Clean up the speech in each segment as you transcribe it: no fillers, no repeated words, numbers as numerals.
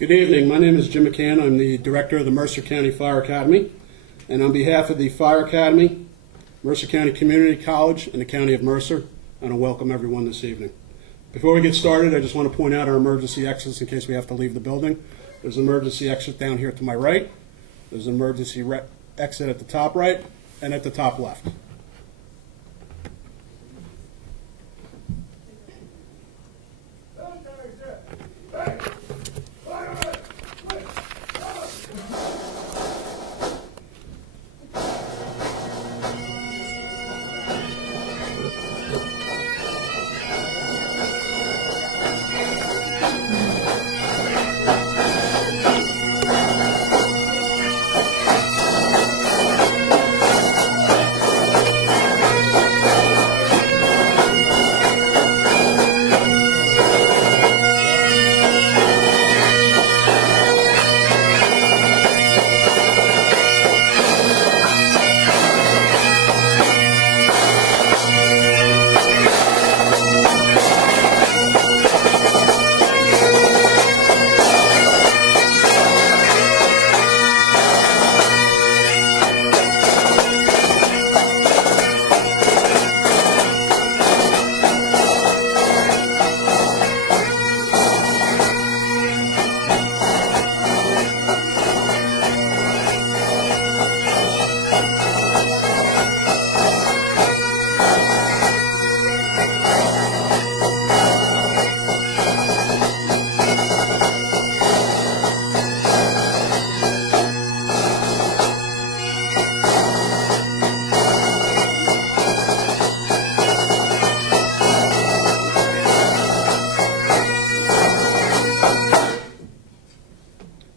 Good evening. My name is Jim McCann. I'm the director of the Mercer County Fire Academy. And on behalf of the Fire Academy, Mercer County Community College, and the County of Mercer, I want to welcome everyone this evening. Before we get started, I just want to point out our emergency exits in case we have to leave the building. There's an emergency exit down here to my right. There's an emergency exit at the top right and at the top left.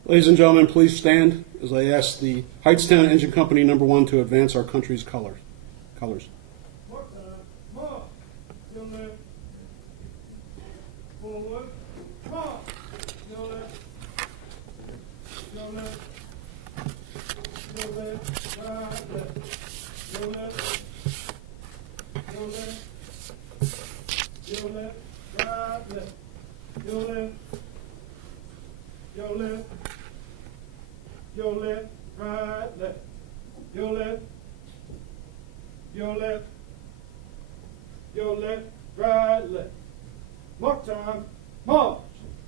Ladies and gentlemen, please stand as I ask the Hightstown Engine Company No. 1 to advance our country's colors. Forward. Your left, right, left. Your left, your left, your left, right, left. Mark time, march.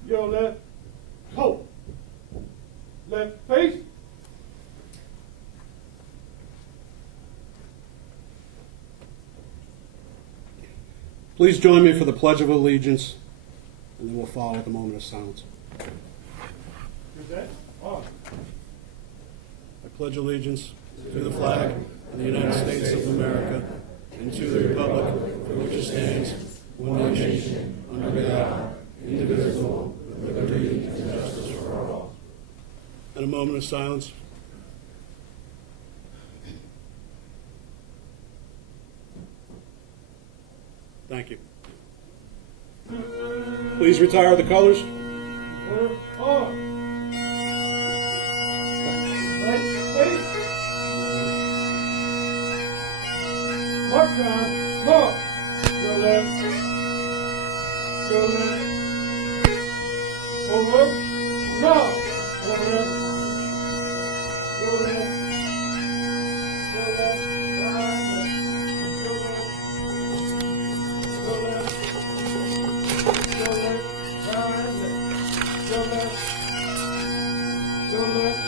Your left, hold. Left face. Please join me for the Pledge of Allegiance, and then we'll follow with a moment of silence. Is that on? I pledge allegiance to the flag of the United States of America and to the republic for which it stands, one nation, under God, indivisible, with liberty and justice for all. And a moment of silence. Thank you. Please retire the colors. Order on. Face. Mark time, march. Your left, your left. Forward, now. Your left, your left, your left, right, left. Your left, your left, your left, right, left. Your left, your left.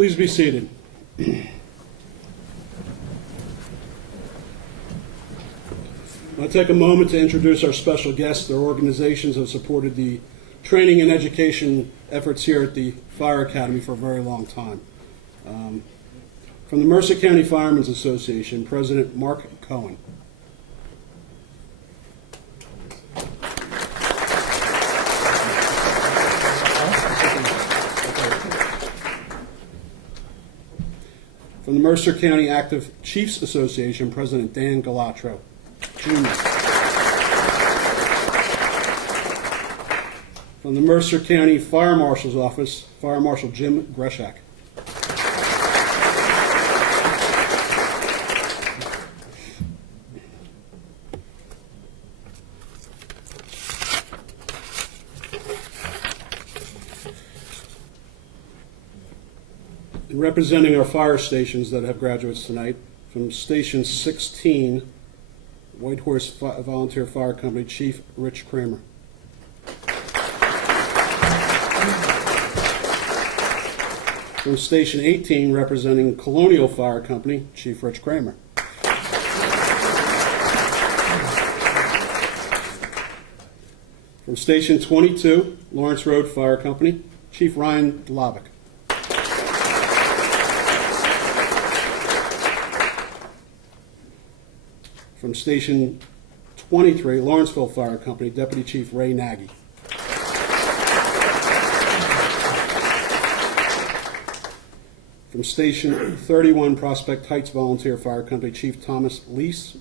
Please be seated. I'll take a moment to introduce our special guests. Their organizations have supported the training and education efforts here at the Fire Academy for a very long time. From the Mercer County Firemen's Association, President Mark Cohen. From the Mercer County Active Chiefs Association, President Dan Galatro, Jr. From the Mercer County Fire Marshal's Office, Fire Marshal Jim Greshak. Representing our fire stations that have graduates tonight, from Station 16, Whitehorse Volunteer Fire Company, Chief Rich Kramer. From Station 18, representing Colonial Fire Company, Chief Rich Kramer. From Station 22, Lawrence Road Fire Company, Chief Ryan Dlavic. From Station 23, Lawrenceville Fire Company, Deputy Chief Ray Nagy. From Station 31, Prospect Heights Volunteer Fire Company, Chief Thomas Lease.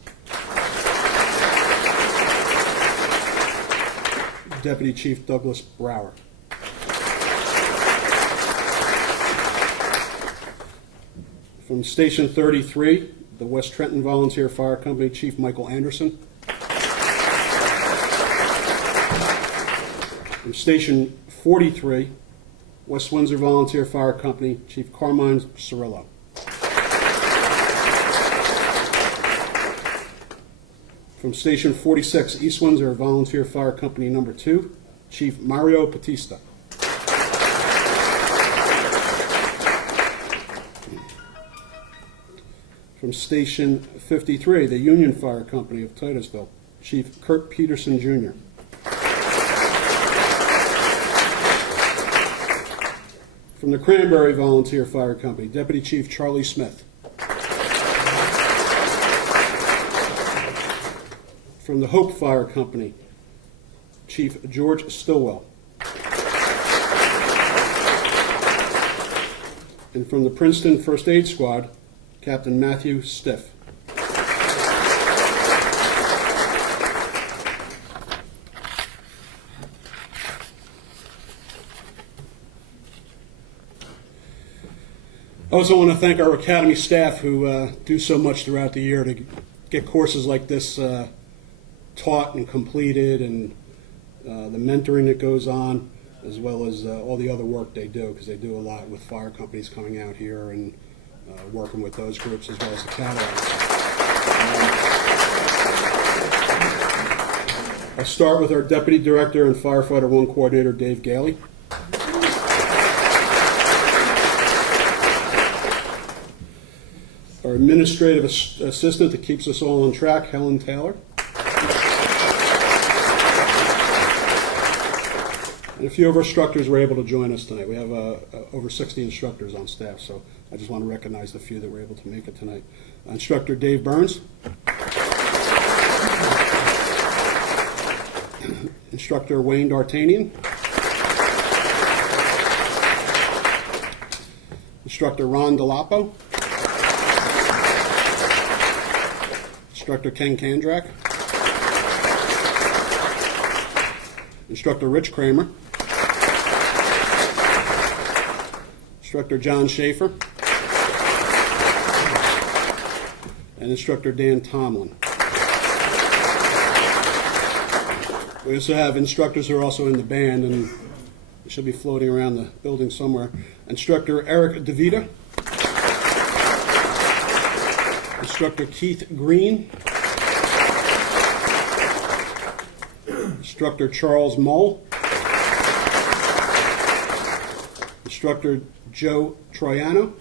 Deputy Chief Douglas Brower. From Station 33, the West Trenton Volunteer Fire Company, Chief Michael Anderson. From Station 43, West Windsor Volunteer Fire Company, Chief Carmine Cirillo. From Station 46, East Windsor Volunteer Fire Company Number 2, Chief Mario Batista. From Station 53, the Union Fire Company of Titusville, Chief Kurt Peterson, Jr. From the Cranberry Volunteer Fire Company, Deputy Chief Charlie Smith. From the Hope Fire Company, Chief George Stillwell. And from the Princeton First Aid Squad, Captain Matthew Stiff. I also want to thank our Academy staff who do so much throughout the year to get courses like this taught and completed, and the mentoring that goes on, as well as all the other work they do, because they do a lot with fire companies coming out here and working with those groups, as well as the catalogs. I'll start with our Deputy Director and Firefighter 1 Coordinator, Dave Galley. Our Administrative Assistant that keeps us all on track, Helen Taylor. And a few of our instructors were able to join us tonight. We have over 60 instructors on staff, so I just want to recognize the few that were able to make it tonight. Instructor Dave Burns. Instructor Wayne D'Artagnan. Instructor Ron DeLapo. Instructor Ken Kandrak. Instructor Rich Kramer. Instructor John Schaefer. And Instructor Dan Tomlin. We also have instructors who are also in the band, and they should be floating around the building somewhere. Instructor Eric DeVita. Instructor Keith Green. Instructor Charles Mull. Instructor Joe Troiano.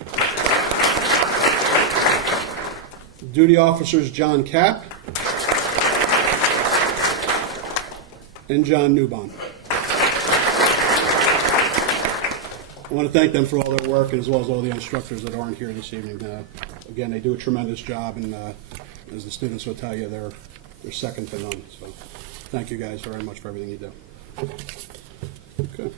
Duty Officers John Capp and John Newbon. I want to thank them for all their work, as well as all the instructors that aren't here this evening. Again, they do a tremendous job, and as the students will tell you, they're second to none. So thank you guys very much for everything you do. Okay.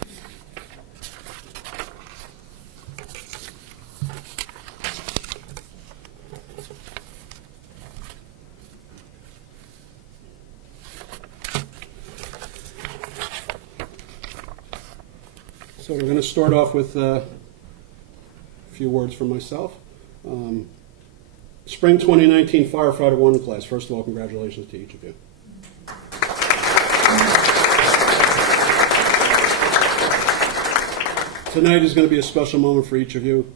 So we're going to start off with a few words from myself. Spring 2019 Firefighter 1 class. First of all, congratulations to each of you. Tonight is going to be a special moment for each of you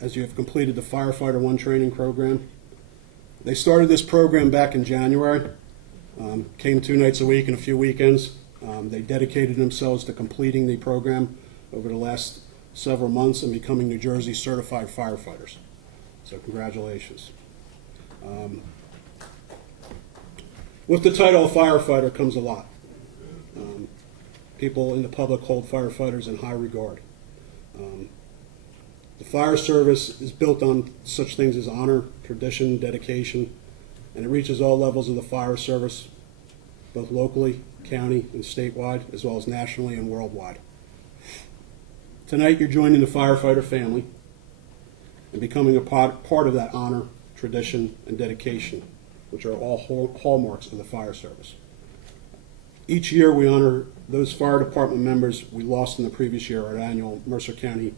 as you have completed the Firefighter 1 training program. They started this program back in January, came 2 nights a week and a few weekends. They dedicated themselves to completing the program over the last several months and becoming New Jersey certified firefighters. So congratulations. With the title of firefighter comes a lot. People in the public hold firefighters in high regard. The fire service is built on such things as honor, tradition, dedication, and it reaches all levels of the fire service, both locally, county, and statewide, as well as nationally and worldwide. Tonight you're joining the firefighter family and becoming a part of that honor, tradition, and dedication, which are all hallmarks of the fire service. Each year we honor those fire department members we lost in the previous year, our annual Mercer County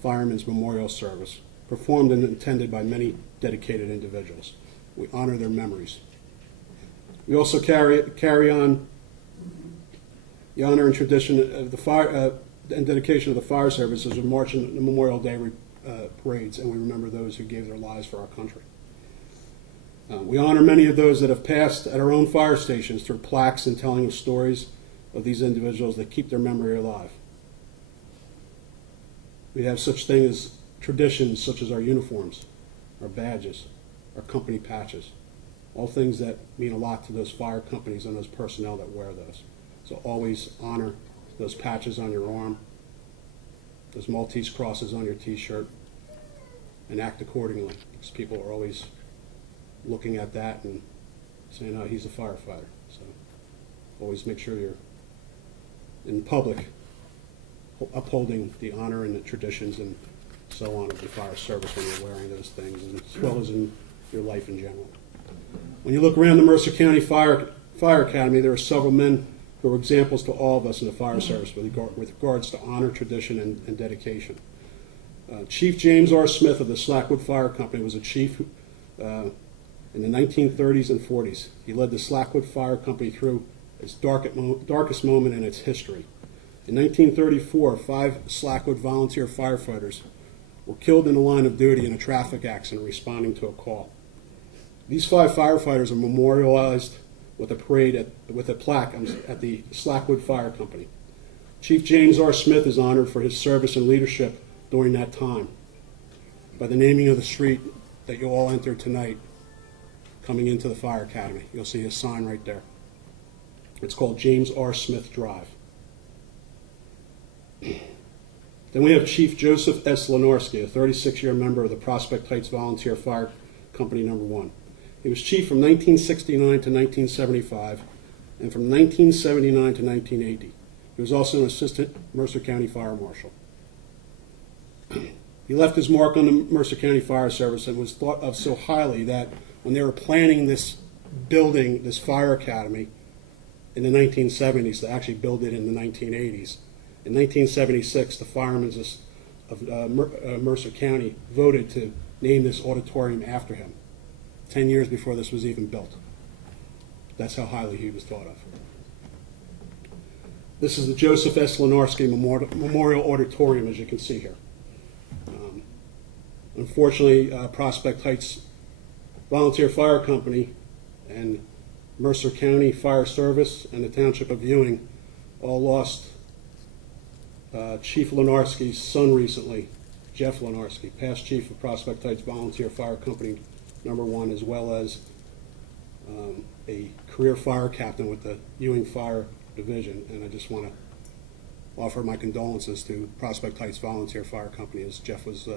Firemen's Memorial Service, performed and attended by many dedicated individuals. We honor their memories. We also carry on the honor and tradition of the fire and dedication of the fire service as we march in the Memorial Day parades, and we remember those who gave their lives for our country. We honor many of those that have passed at our own fire stations through plaques and telling of stories of these individuals that keep their memory alive. We have such things as traditions such as our uniforms, our badges, our company patches, all things that mean a lot to those fire companies and those personnel that wear those. So always honor those patches on your arm, those Maltese crosses on your t-shirt, and act accordingly, because people are always looking at that and saying, oh, he's a firefighter. So always make sure you're in public upholding the honor and the traditions and so on of the fire service when you're wearing those things, as well as in your life in general. When you look around the Mercer County Fire Academy, there are several men who are examples to all of us in the fire service with regards to honor, tradition, and dedication. Chief James R. Smith of the Slackwood Fire Company was a chief in the 1930s and 40s. He led the Slackwood Fire Company through its darkest moment in its history. In 1934, 5 Slackwood volunteer firefighters were killed in the line of duty in a traffic accident responding to a call. These 5 firefighters are memorialized with a parade with a plaque at the Slackwood Fire Company. Chief James R. Smith is honored for his service and leadership during that time by the naming of the street that you all entered tonight coming into the Fire Academy. You'll see his sign right there. It's called James R. Smith Drive. Then we have Chief Joseph S. Lenarski, a 36-year member of the Prospect Heights Volunteer Fire Company No. 1. He was chief from 1969 to 1975 and from 1979 to 1980. He was also an assistant Mercer County Fire Marshal. He left his mark on the Mercer County Fire Service and was thought of so highly that when they were planning this building, this fire academy, in the 1970s, to actually build it in the 1980s, in 1976, the firemen of Mercer County voted to name this auditorium after him, 10 years before this was even built. That's how highly he was thought of. This is the Joseph S. Lenarski Memorial Auditorium, as you can see here. Unfortunately, Prospect Heights Volunteer Fire Company and Mercer County Fire Service and the Township of Ewing all lost Chief Lenarski's son recently, Jeff Lenarski, past chief of Prospect Heights Volunteer Fire Company #1, as well as a career fire captain with the Ewing Fire Division. And I just want to offer my condolences to Prospect Heights Volunteer Fire Company, as Jeff was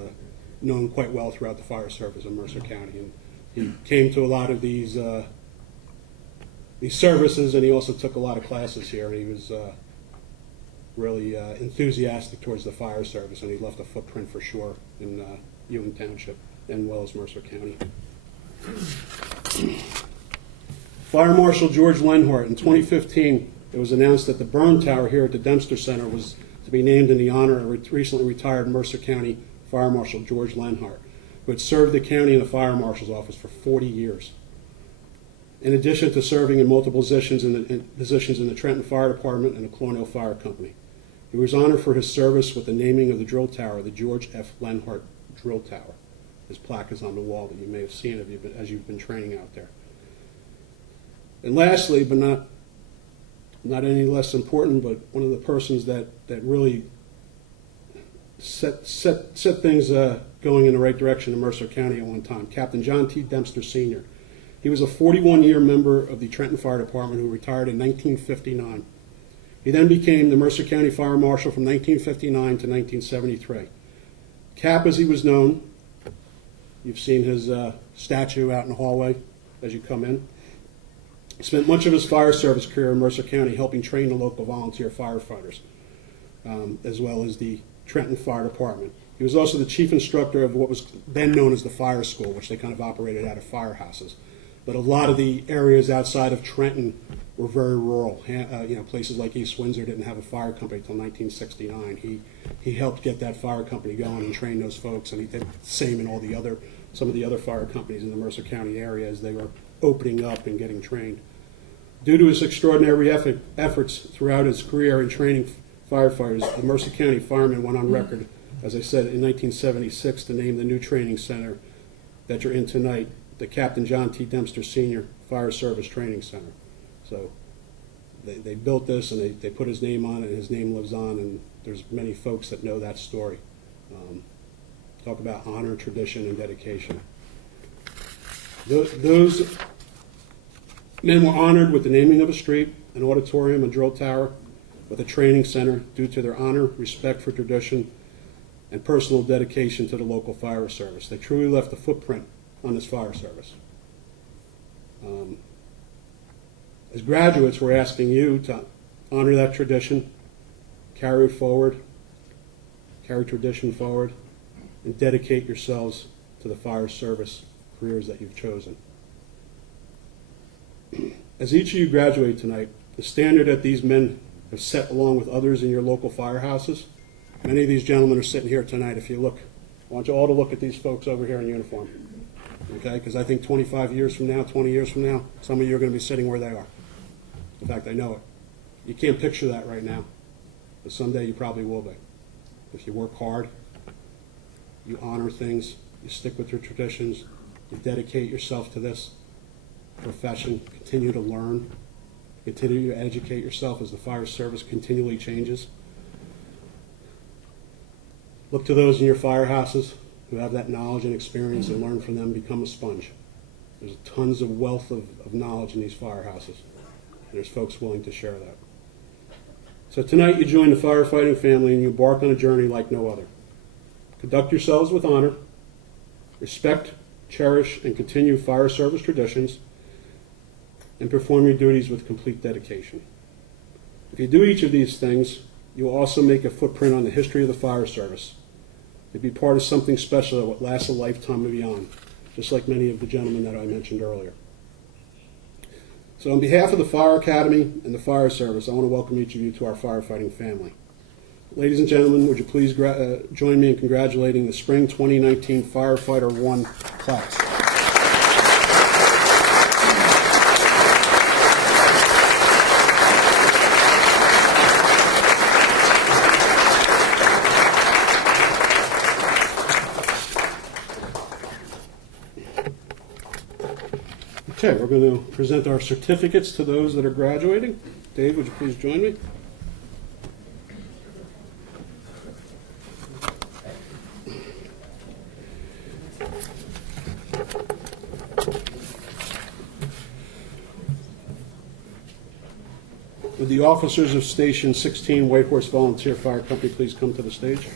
known quite well throughout the fire service in Mercer County. And he came to a lot of these services, and he also took a lot of classes here. He was really enthusiastic towards the fire service, and he left a footprint for sure in Ewing Township and well as Mercer County. Fire Marshal George Lenhart. In 2015, it was announced that the burn tower here at the Dempster Center was to be named in the honor of recently retired Mercer County Fire Marshal George Lenhart, who had served the county in the Fire Marshal's office for 40 years. In addition to serving in multiple positions in the Trenton Fire Department and the Colonial Fire Company. He was honored for his service with the naming of the drill tower, the George F. Lenhart Drill Tower. His plaque is on the wall that you may have seen as you've been training out there. And lastly, but not any less important, but one of the persons that really set things going in the right direction in Mercer County at one time, Captain John T. Dempster Sr. He was a 41-year member of the Trenton Fire Department who retired in 1959. He then became the Mercer County Fire Marshal from 1959 to 1973. Cap, as he was known, you've seen his statue out in the hallway as you come in. Spent much of his fire service career in Mercer County helping train the local volunteer firefighters, as well as the Trenton Fire Department. He was also the chief instructor of what was then known as the fire school, which they kind of operated out of firehouses. But a lot of the areas outside of Trenton were very rural. Places like East Windsor didn't have a fire company until 1969. He helped get that fire company going and train those folks, and he did the same in some of the other fire companies in the Mercer County area as they were opening up and getting trained. Due to his extraordinary efforts throughout his career in training firefighters, the Mercer County firemen went on record, as I said, in 1976 to name the new training center that you're in tonight the Captain John T. Dempster Sr. Fire Service Training Center. So they built this and they put his name on it, and his name lives on, and there's many folks that know that story. Talk about honor, tradition, and dedication. Those men were honored with the naming of a street, an auditorium, a drill tower, with a training center due to their honor, respect for tradition, and personal dedication to the local fire service. They truly left a footprint on this fire service. As graduates, we're asking you to honor that tradition, carry tradition forward, and dedicate yourselves to the fire service careers that you've chosen. As each of you graduate tonight, the standard that these men have set along with others in your local firehouses, many of these gentlemen are sitting here tonight. If you look, I want you all to look at these folks over here in uniform, okay? Because I think 25 years from now, 20 years from now, some of you are going to be sitting where they are. In fact, I know it. You can't picture that right now, but someday you probably will be. If you work hard, you honor things, you stick with your traditions, you dedicate yourself to this profession, continue to learn, continue to educate yourself as the fire service continually changes. Look to those in your firehouses who have that knowledge and experience and learn from them. Become a sponge. There's tons of wealth of knowledge in these firehouses. There's folks willing to share that. So tonight you join the firefighting family and you embark on a journey like no other. Conduct yourselves with honor, respect, cherish, and continue fire service traditions, and perform your duties with complete dedication. If you do each of these things, you will also make a footprint on the history of the fire service. You'll be part of something special that will last a lifetime and beyond, just like many of the gentlemen that I mentioned earlier. So on behalf of the Fire Academy and the Fire Service, I want to welcome each of you to our firefighting family. Ladies and gentlemen, would you please join me in congratulating the Spring 2019 Firefighter 1 class. Okay, we're going to present our certificates to those that are graduating. Dave, would you please join me? Would the officers of Station 16 White Horse Volunteer Fire Company please come to the stage?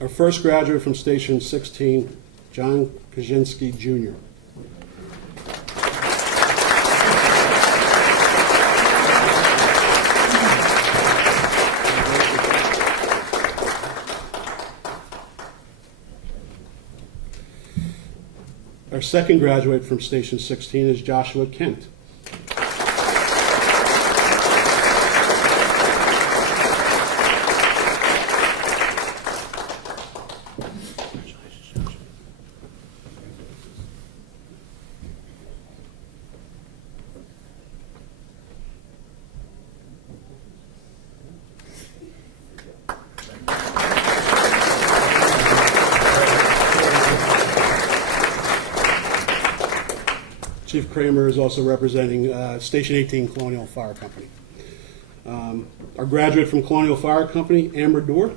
Our first graduate from Station 16, John Kaczynski, Jr. Our second graduate from Station 16 is Joshua Kent. Chief Kramer is also representing Station 18 Colonial Fire Company. Our graduate from Colonial Fire Company, Amber Dorr.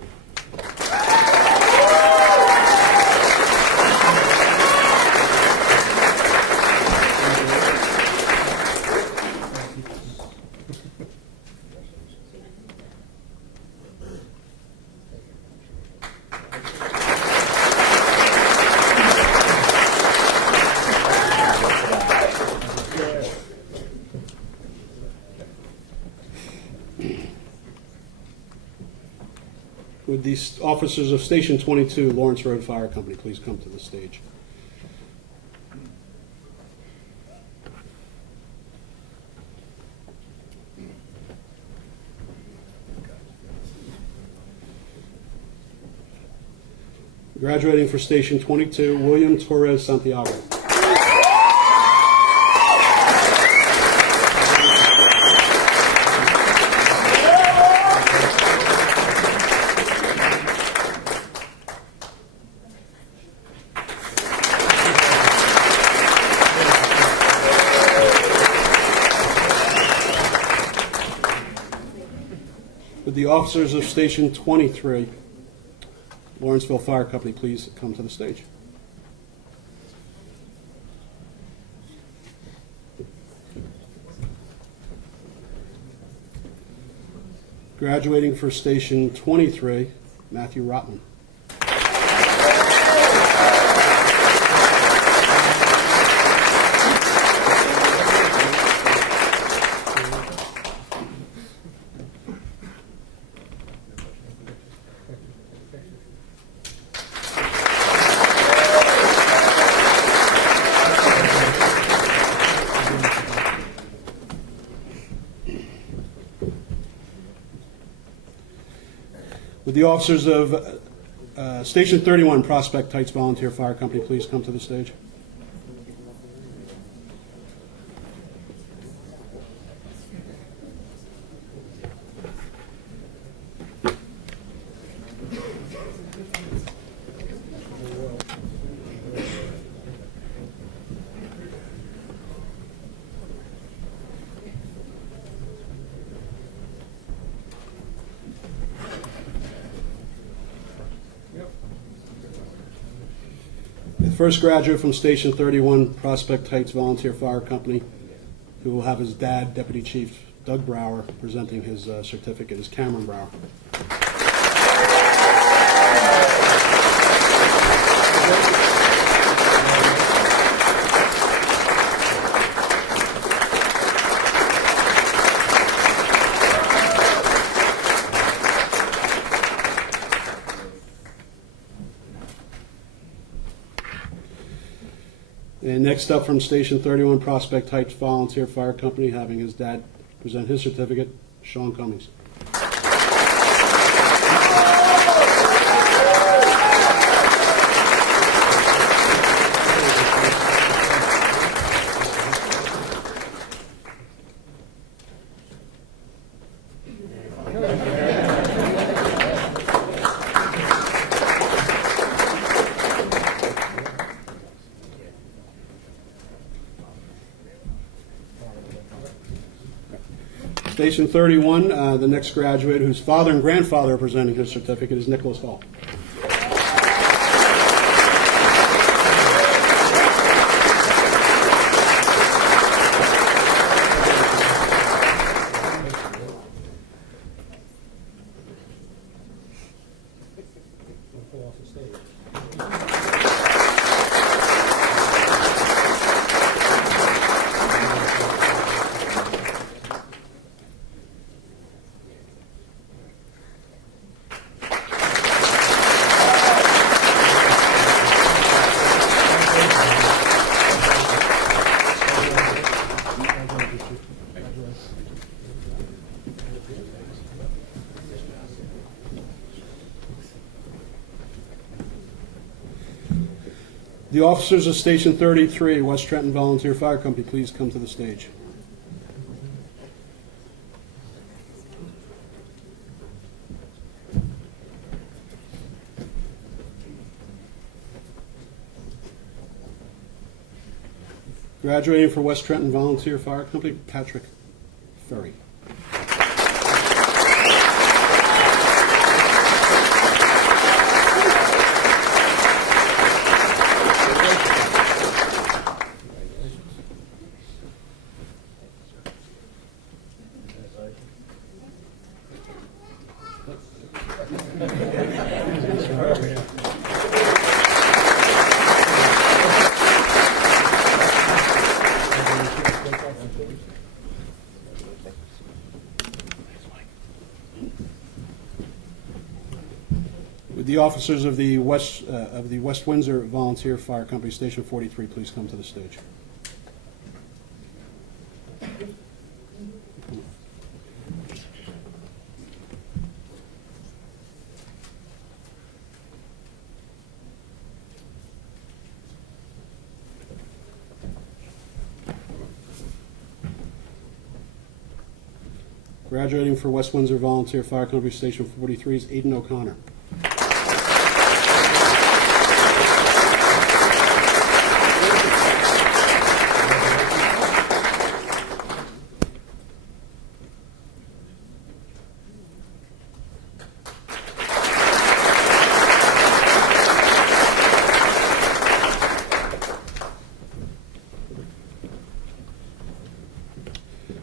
Would the officers of Station 22, Lawrence Road Fire Company, please come to the stage? Graduating for Station 22, William Torres Santiago. Would the officers of Station 23, Lawrenceville Fire Company, please come to the stage? Graduating for Station 23, Matthew Rotman. Would the officers of Station 31, Prospect Heights Volunteer Fire Company, please come to the stage? First graduate from Station 31, Prospect Heights Volunteer Fire Company, who will have his dad, Deputy Chief Doug Brower, presenting his certificate, is Cameron Brower. And next up from Station 31, Prospect Heights Volunteer Fire Company, having his dad present his certificate, Sean Cummings. Station 31, the next graduate whose father and grandfather are presenting his certificate is Nicholas Hall. The officers of Station 33, West Trenton Volunteer Fire Company, please come to the stage. Graduating for West Trenton Volunteer Fire Company, Patrick Ferry. Would the officers of the West Windsor Volunteer Fire Company, Station 43, please come to the stage. Graduating for West Windsor Volunteer Fire Company, Station 43 is Aiden O'Connor.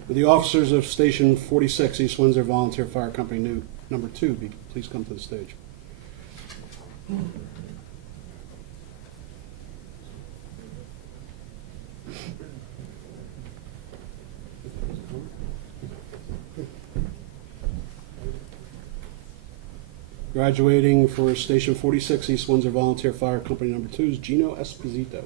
Would the officers of Station 46, East Windsor Volunteer Fire Company, number 2, please come to the stage. Graduating for Station 46, East Windsor Volunteer Fire Company, number 2 is Gino Esposito.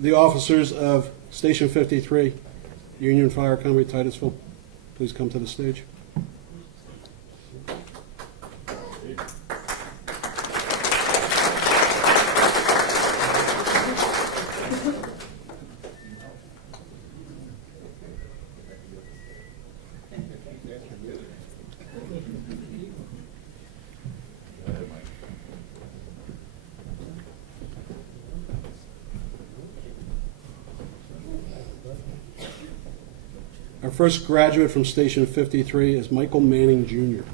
The officers of Station 53, Union Fire Company, Titusville, please come to the stage. Our first graduate from Station 53 is Michael Manning, Jr.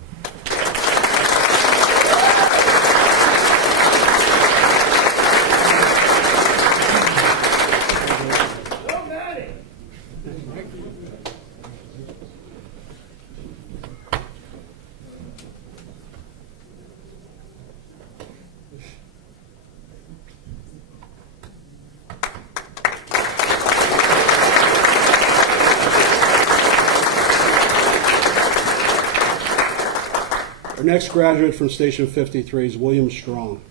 Our next graduate from Station 53 is William Strong.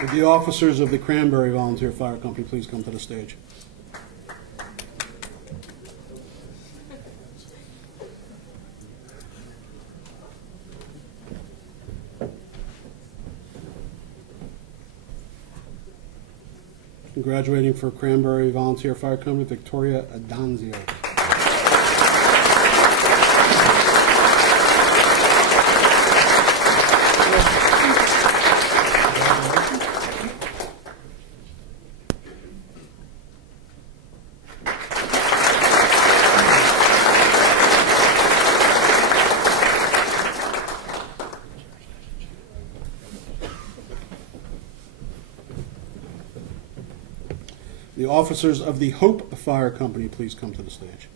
Would the officers of the Cranberry Volunteer Fire Company please come to the stage? Graduating for Cranberry Volunteer Fire Company, Victoria Adanzio. The officers of the Hope Fire Company, please come to the stage.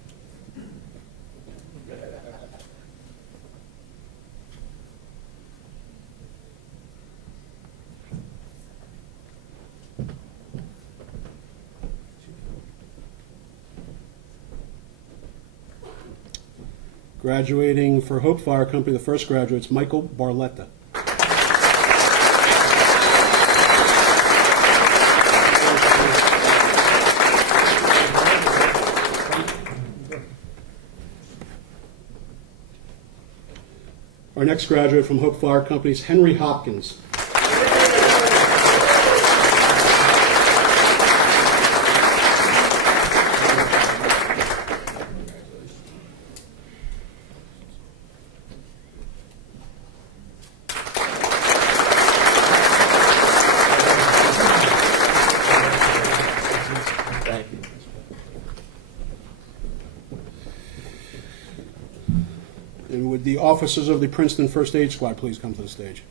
Graduating for Hope Fire Company, the first graduate is Michael Barletta. Our next graduate from Hope Fire Company is Henry Hopkins. Thank you. And would the officers of the Princeton First Aid Squad please come to the stage?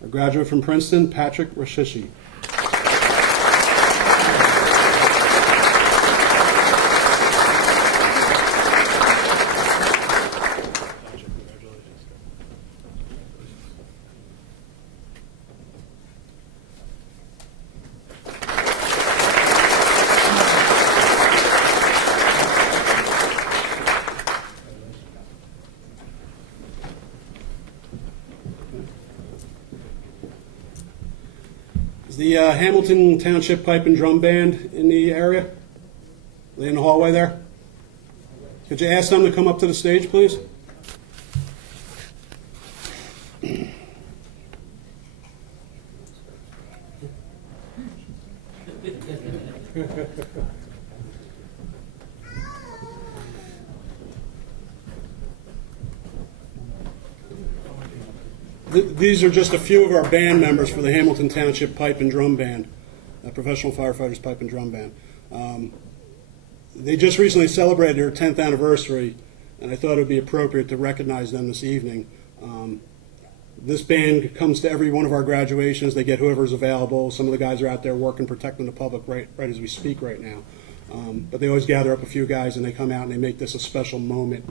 A graduate from Princeton, Patrick Rashishi. Is the Hamilton Township Pipe and Drum Band in the area? Are they in the hallway there? Could you ask them to come up to the stage, please? These are just a few of our band members for the Hamilton Township Pipe and Drum Band, Professional Firefighters Pipe and Drum Band. They just recently celebrated their 10th anniversary, and I thought it would be appropriate to recognize them this evening. This band comes to every one of our graduations. They get whoever's available. Some of the guys are out there working, protecting the public right as we speak right now. But they always gather up a few guys, and they come out and they make this a special moment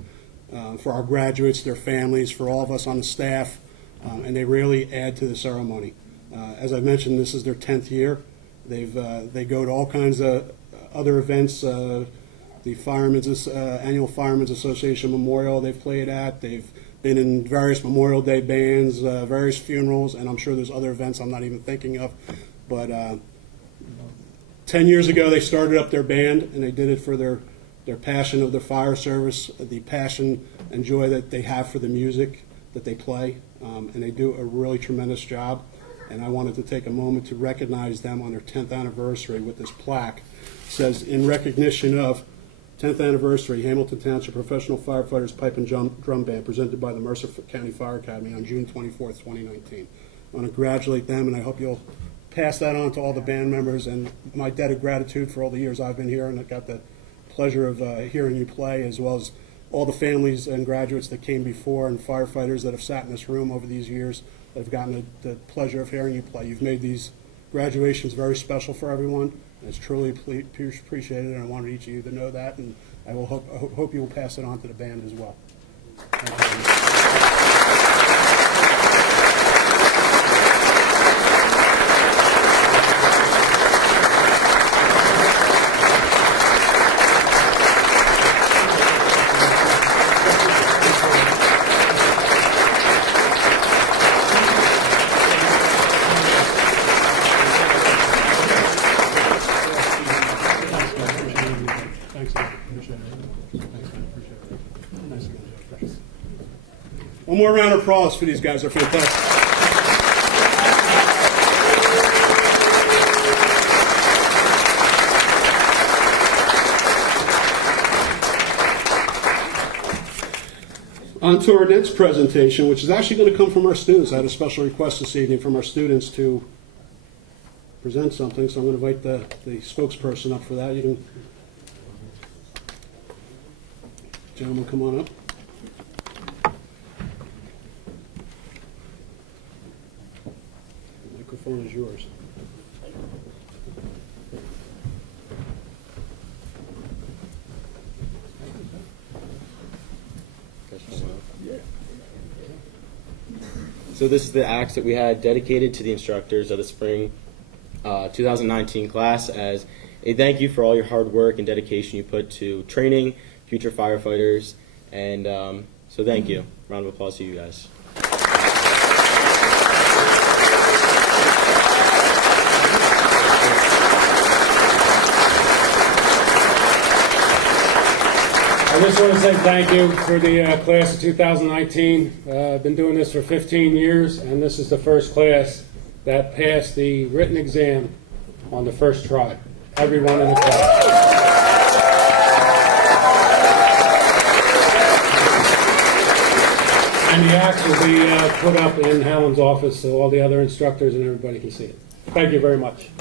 for our graduates, their families, for all of us on the staff. And they really add to the ceremony. As I mentioned, this is their 10th year. They go to all kinds of other events. The Annual Firemen's Association Memorial they've played at. They've been in various Memorial Day bands, various funerals, and I'm sure there's other events I'm not even thinking of. But 10 years ago, they started up their band, and they did it for their passion of the fire service, the passion and joy that they have for the music that they play, and they do a really tremendous job. and I wanted to take a moment to recognize them on their 10th anniversary with this plaque. It says, in recognition of 10th anniversary, Hamilton Township Professional Firefighters Pipe and Drum Band, presented by the Mercer County Fire Academy on June 24th, 2019. I want to congratulate them, and I hope you'll pass that on to all the band members, and my debt of gratitude for all the years I've been here, and I got the pleasure of hearing you play, as well as all the families and graduates that came before, and firefighters that have sat in this room over these years that have gotten the pleasure of hearing you play. You've made these graduations very special for everyone. It's truly appreciated, and I wanted each of you to know that, and I will hope you will pass it on to the band as well. One more round of applause for these guys. They're fantastic. On to our next presentation, which is actually going to come from our students. I had a special request this evening from our students to present something, so I'm going to invite the spokesperson up for that. You can, gentlemen, come on up. The microphone is yours. So this is the axe that we had dedicated to the instructors of the spring 2019 class as a thank you for all your hard work and dedication you put to training future firefighters. And so thank you. Round of applause to you guys. I just want to say thank you for the class of 2019. I've been doing this for 15 years, and this is the first class that passed the written exam on the first try. Everyone in the class. And the axe will be put up in Helen's office so all the other instructors and everybody can see it. Thank you very much.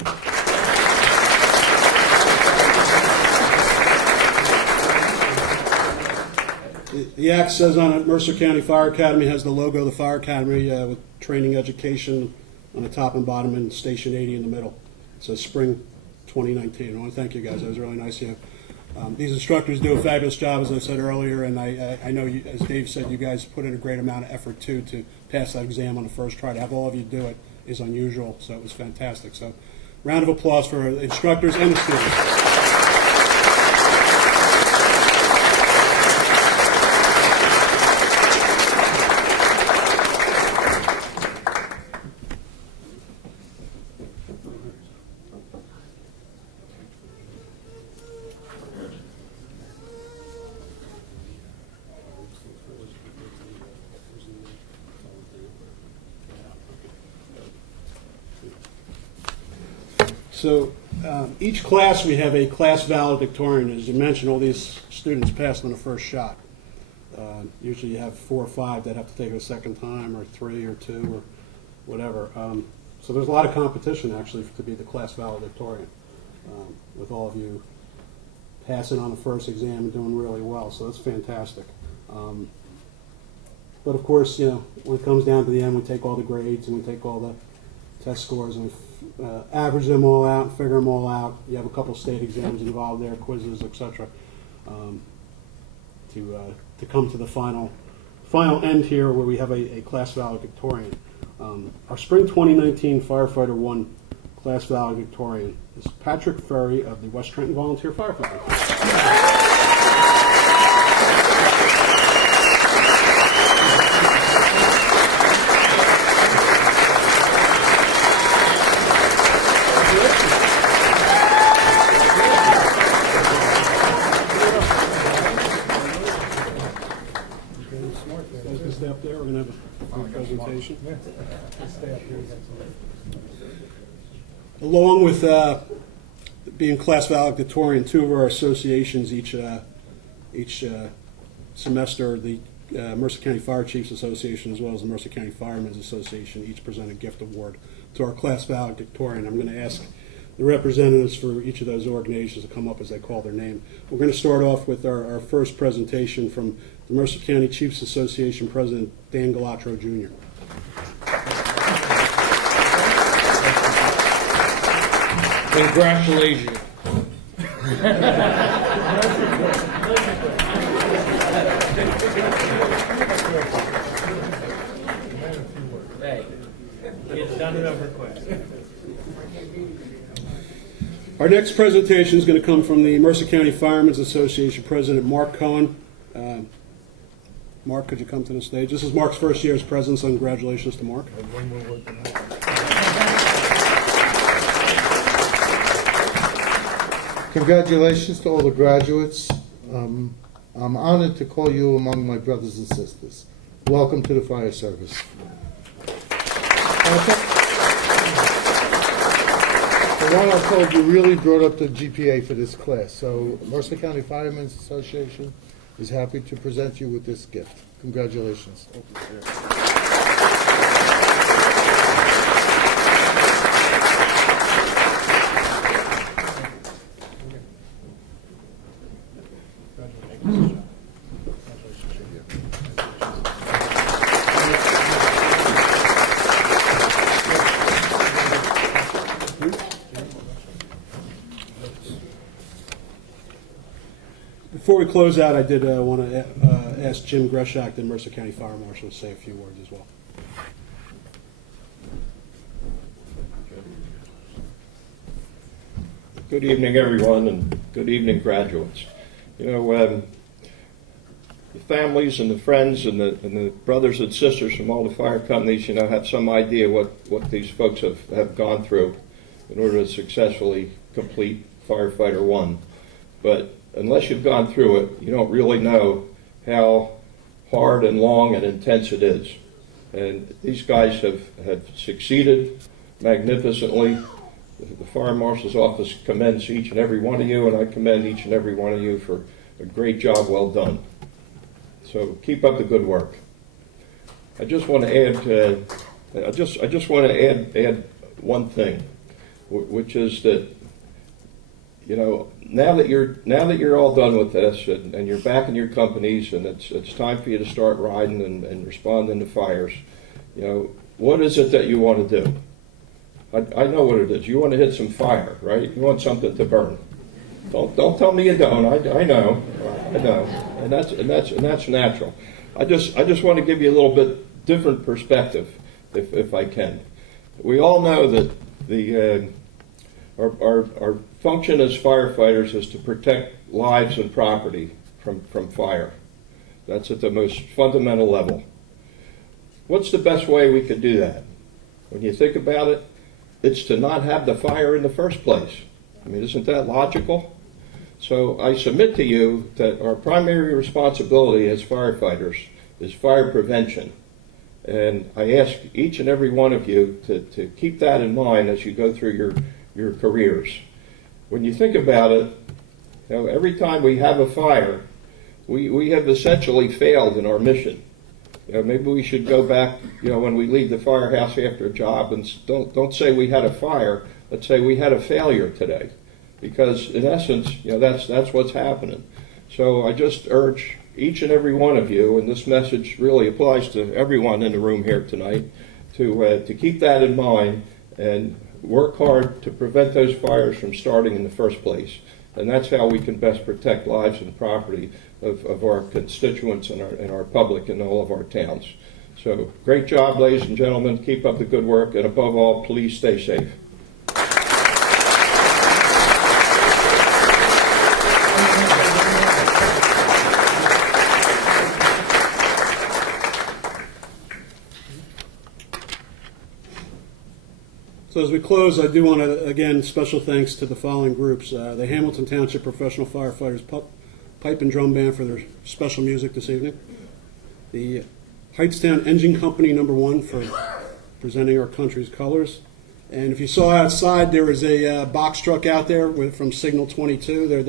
The act says on it, Mercer County Fire Academy has the logo of the Fire Academy with training education on the top and bottom and Station 80 in the middle. It says Spring 2019. I want to thank you guys. That was really nice of you. These instructors do a fabulous job, as I said earlier, and I know, you, as Dave said, you guys put in a great amount of effort, too, to pass that exam on the first try. To have all of you do it is unusual, so it was fantastic. So, round of applause for the instructors and the students. So each class we have a class valedictorian. As you mentioned, all these students passed on the first shot. Usually you have 4 or 5 that have to take it a second time, or 3 or 2 or whatever. So there's a lot of competition actually to be the class valedictorian, with all of you passing on the first exam and doing really well. So that's fantastic. But of course, you know, when it comes down to the end, we take all the grades and we take all the test scores and we average them all out and figure them all out. You have a couple state exams involved there, quizzes, etc. To come to the final end here, where we have a class valedictorian. Our spring 2019 Firefighter 1 class valedictorian is Patrick Ferry of the West Trenton Volunteer Firefighters. for your presentation. Along with being class valedictorian, two of our associations each semester, the Mercer County Fire Chiefs Association as well as the Mercer County Firemen's Association, each present a gift award to our class valedictorian. I'm going to ask the representatives for each of those organizations to come up as they call their name. We're going to start off with our first presentation from the Mercer County Chiefs Association President Dan Galatro Jr. Congratulations. Hey, it's done it over quick. Our next presentation is going to come from the Mercer County Firemen's Association President Mark Cohen. Mark, could you come to the stage? This is Mark's first year as president, so congratulations to Mark. Congratulations to all the graduates. I'm honored to call you among my brothers and sisters. Welcome to the fire service. One I told you really brought up the GPA for this class. So Mercer County Firemen's Association is happy to present you with this gift. Congratulations. Before we close out, I did want to ask Jim Greshak, the Mercer County Fire Marshal, to say a few words as well. Good evening, everyone, and good evening, graduates. You know, the families and the friends and the brothers and sisters from all the fire companies, you know, have some idea what these folks have gone through in order to successfully complete Firefighter 1. But unless you've gone through it, you don't really know how hard and long and intense it is. And these guys have succeeded magnificently. The Fire Marshal's Office commends each and every one of you, and I commend each and every one of you for a great job well done. So keep up the good work. I just want to add, I just want to add one thing, which is that, you know, now that you're all done with this and you're back in your companies and it's time for you to start riding and responding to fires, you know, what is it that you want to do? I know what it is. You want to hit some fire, right? You want something to burn. Don't tell me you don't. I know, and that's natural. I just want to give you a little bit different perspective, if I can. We all know that our function as firefighters is to protect lives and property from fire. That's at the most fundamental level. What's the best way we could do that? When you think about it, it's to not have the fire in the first place. I mean, isn't that logical? So I submit to you that our primary responsibility as firefighters is fire prevention. And I ask each and every one of you to keep that in mind as you go through your careers. When you think about it, you know, every time we have a fire, we have essentially failed in our mission. You know, maybe we should go back, you know, when we leave the firehouse after a job and don't say we had a fire, let's say we had a failure today. Because in essence, you know, that's what's happening. So I just urge each and every one of you, and this message really applies to everyone in the room here tonight, to keep that in mind and work hard to prevent those fires from starting in the first place. And that's how we can best protect lives and property of our constituents and our public in all of our towns. So great job, ladies and gentlemen. Keep up the good work, and above all, please stay safe. So as we close, I do want to, again, special thanks to the following groups. The Hamilton Township Professional Firefighters Pipe and Drum Band for their special music this evening. The Hightstown Engine Company #1 for presenting our country's colors. And if you saw outside, there was a box truck out there from Signal 22. They're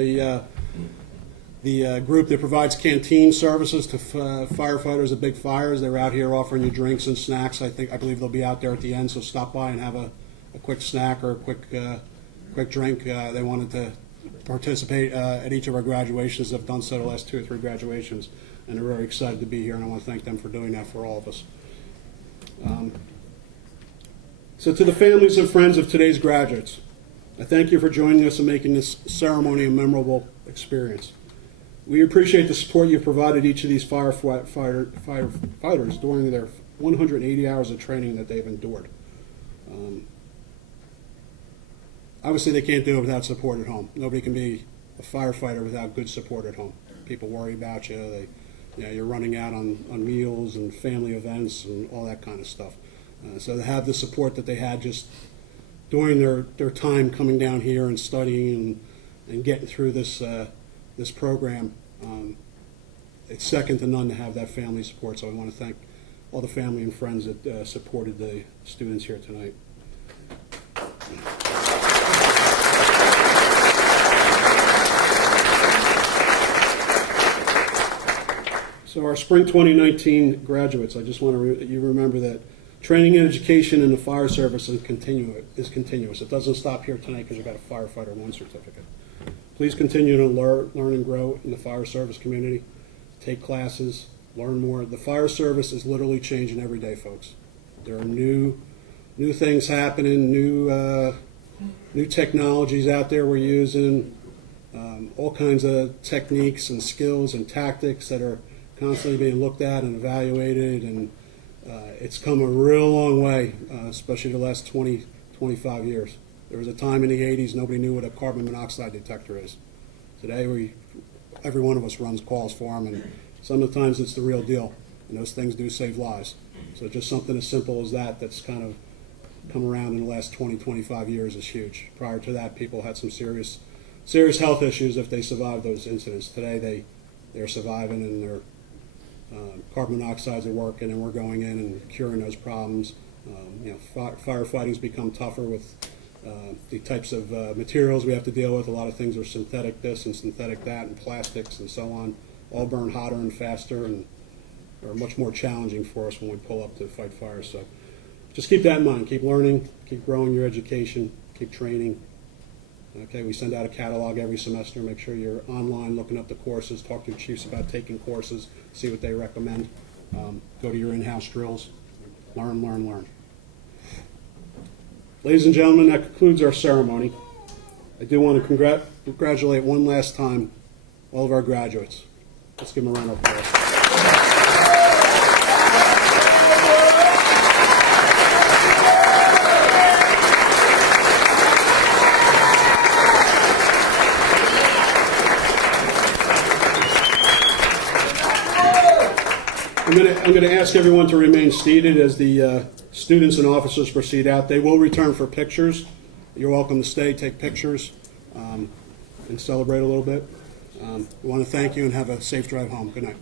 the group that provides canteen services to firefighters at big fires. They're out here offering you drinks and snacks. I believe they'll be out there at the end, so stop by and have a quick snack or a quick drink. They wanted to participate at each of our graduations. They've done so the last 2 or 3 graduations, and they're very excited to be here, and I want to thank them for doing that for all of us. So to the families and friends of today's graduates, I thank you for joining us and making this ceremony a memorable experience. We appreciate the support you've provided each of these firefighters during their 180 hours of training that they've endured. Obviously, they can't do it without support at home. Nobody can be a firefighter without good support at home. People worry about you. You're running out on meals and family events and all that kind of stuff. So to have the support that they had just during their time coming down here and studying and getting through this program, it's second to none to have that family support. So I want to thank all the family and friends that supported the students here tonight. So our spring 2019 graduates, I just want you remember that training and education in the fire service is continuous. It doesn't stop here tonight because you got a Firefighter 1 certificate. Please continue to learn and grow in the fire service community. Take classes, learn more. The fire service is literally changing every day, folks. There are new things happening, new technologies out there we're using, all kinds of techniques and skills and tactics that are constantly being looked at and evaluated, and it's come a real long way, especially the last 20, 25 years. There was a time in the 80s nobody knew what a carbon monoxide detector is. Today, every one of us runs calls for them, and sometimes it's the real deal, and those things do save lives. So just something as simple as that's kind of come around in the last 20, 25 years is huge. Prior to that, people had some serious health issues if they survived those incidents. Today, they're surviving, and their carbon monoxides are working, and we're going in and curing those problems. Firefighting's become tougher with the types of materials we have to deal with. A lot of things are synthetic this and synthetic that, and plastics and so on. All burn hotter and faster, and are much more challenging for us when we pull up to fight fires. So just keep that in mind. Keep learning, keep growing your education, keep training. Okay, we send out a catalog every semester. Make sure you're online looking up the courses. Talk to your chiefs about taking courses. See what they recommend. Go to your in-house drills. Learn, learn, learn. Ladies and gentlemen, that concludes our ceremony. I do want to congratulate one last time all of our graduates. Let's give them a round of applause. I'm going to ask everyone to remain seated as the students and officers proceed out. They will return for pictures. You're welcome to stay, take pictures, and celebrate a little bit. We want to thank you and have a safe drive home. Good night.